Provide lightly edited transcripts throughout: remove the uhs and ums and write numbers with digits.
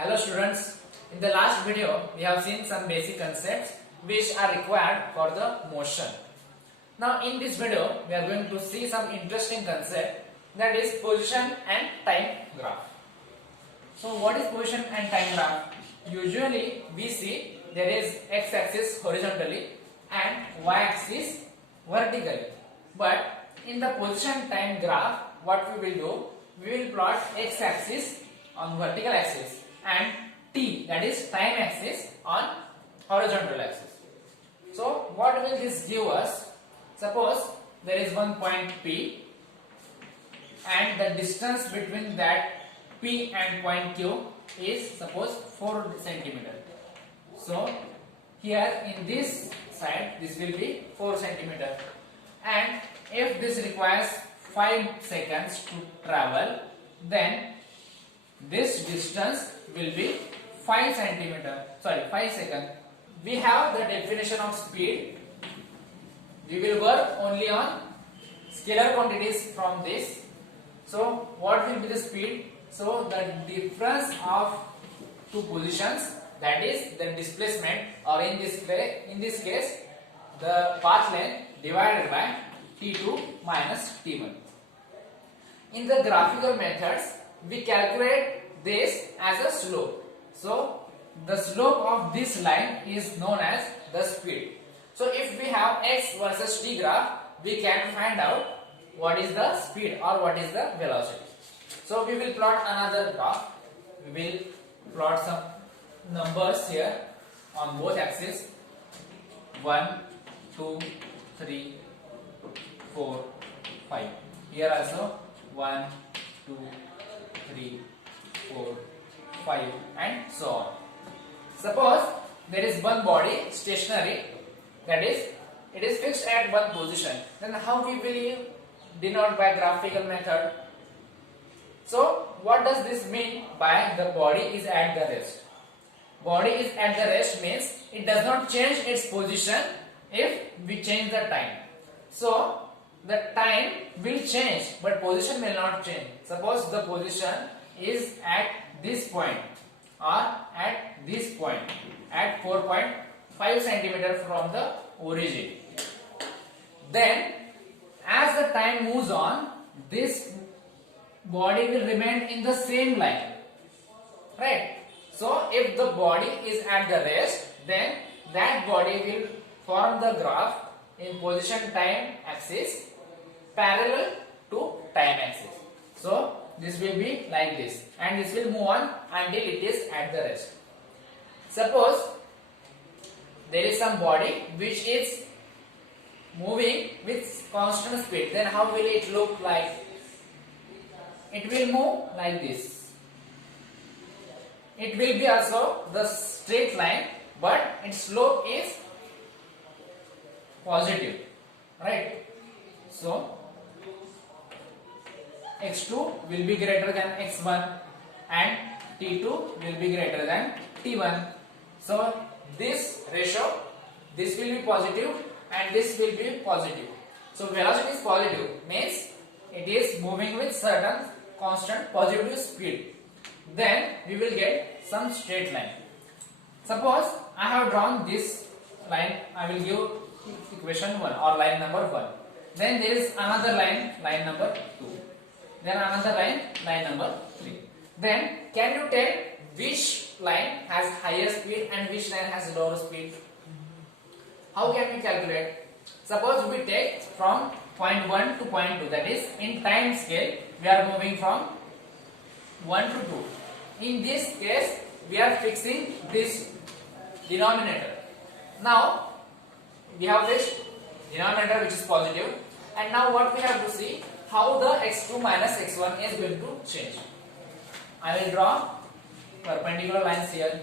Hello students, in the last video we have seen some basic concepts which are required for the motion. Now in this video we are going to see some interesting concept, that is position and time graph. So what is position and time graph? Usually we see there is x-axis horizontally and y-axis vertically. But in the position time graph, what we will do, we will plot x-axis on vertical axis and t, that is time axis, on horizontal axis. So what will this give us? Suppose there is one point P and the distance between that P and point Q is suppose 4 centimeter. So here in this side this will be 4 centimeter, and if this requires 5 seconds to travel, then this distance will be 5 seconds. We have the definition of speed. We will work only on scalar quantities from this. So what will be the speed? So the difference of two positions, that is the displacement, or in this case the path length divided by t2 minus t1. In the graphical methods we calculate this as a slope. So the slope of this line is known as the speed. So if we have x versus t graph, we can find out what is the speed or what is the velocity. So we will plot another graph. We will plot some numbers here on both axes. 1, 2, 3, 4, 5. Here also 1, 2, 3, 4, 5 and so on. Suppose there is one body stationary, that is it is fixed at one position. Then how we will denote by graphical method? So what does this mean by the body is at the rest? Body is at the rest means it does not change its position if we change the time. So the time will change but position will not change. Suppose the position is at this point or at this point at 4.5 centimeter from the origin. Then as the time moves on, this body will remain in the same line, right? So if the body is at the rest, then that body will form the graph in position time axis parallel to time axis. So this will be like this, and this will move on until it is at the rest. Suppose there is some body which is moving with constant speed, then how will it look like? It will move like this. It will be also the straight line, but its slope is positive, right? So x2 will be greater than x1 and t2 will be greater than t1. So this ratio, this will be positive and this will be positive. So velocity is positive means it is moving with certain constant positive speed. Then we will get some straight line. Suppose I have drawn this line, I will give equation 1 or line number 1. Then there is another line, line number 2. Then another line, line number 3. Then can you tell which line has higher speed and which line has lower speed? How can we calculate? Suppose we take from point 1 to point 2, that is in time scale we are moving from 1 to 2. In this case we are fixing this denominator. Now we have this denominator which is positive, and now what we have to see, how the x2 minus x1 is going to change. I will draw perpendicular lines here,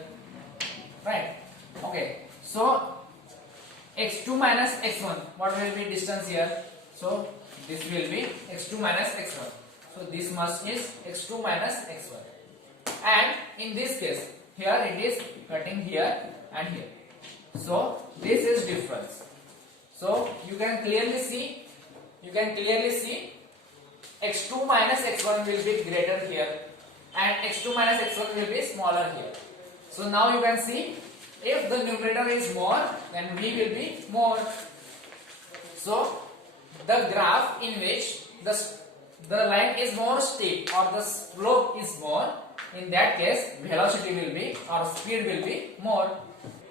right? Okay, so x2 minus x1, what will be distance here? So this will be x2 minus x1. So this much is x2 minus x1. And in this case, here it is cutting here and here. So this is difference. So you can clearly see x2 minus x1 will be greater here, and x2 minus x1 will be smaller here. So now you can see if the numerator is more, then v will be more. So the graph in which the line is more steep or the slope is more, in that case velocity will be or speed will be more.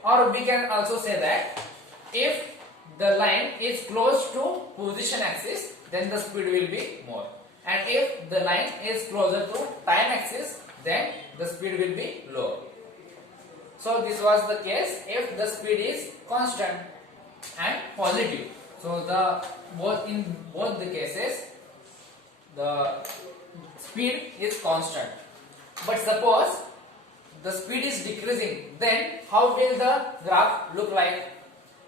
Or we can also say that if the line is close to position axis, then the speed will be more, and if the line is closer to time axis, then the speed will be lower. So this was the case if the speed is constant and positive. So in both the cases the speed is constant. But suppose the speed is decreasing, then how will the graph look like?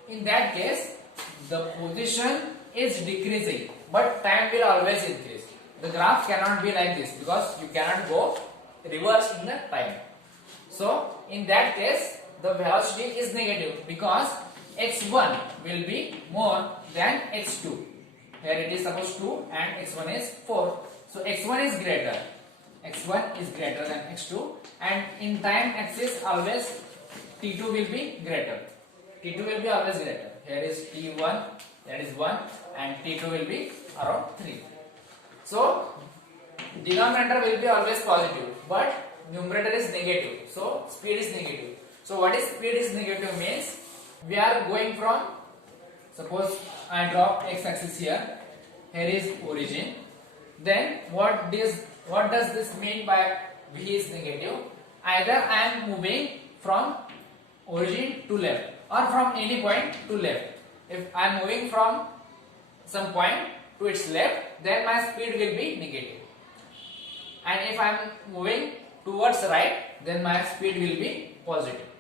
In that case, the position is decreasing, but time will always increase. The graph cannot be like this because you cannot go reverse in the time. So in that case, the velocity is negative because x1 will be more than x2. Here it is suppose 2 and x1 is 4. So x1 is greater. x1 is greater than x2, and in time axis always t2 will be greater. t2 will be always greater. Here is t1, that is 1, and t2 will be around 3. So denominator will be always positive, but numerator is negative. So speed is negative. So what is speed is negative means we are going from, suppose I draw x-axis here. Here is origin. Then what does this mean by v is negative? Either I am moving from origin to left or from any point to left. If I am moving from some point to its left, then my speed will be negative. And if I am moving towards right, then my speed will be positive.